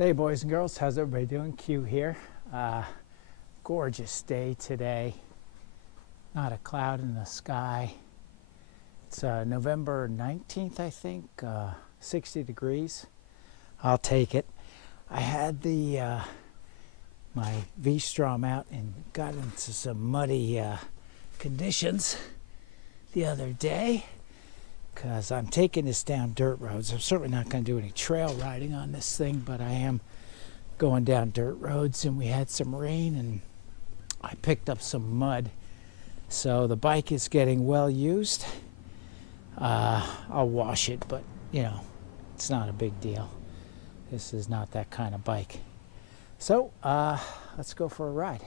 Hey boys and girls, how's everybody doing? Q here. Gorgeous day today. Not a cloud in the sky. It's November 19th, I think. 60 degrees. I'll take it. I had the my V-Strom out and got into some muddy conditions the other day because I'm taking this down dirt roads. I'm certainly not going to do any trail riding on this thing, but I am going down dirt roads, and we had some rain and I picked up some mud. So the bike is getting well used. I'll wash it, but you know, it's not a big deal. This is not that kind of bike. So let's go for a ride.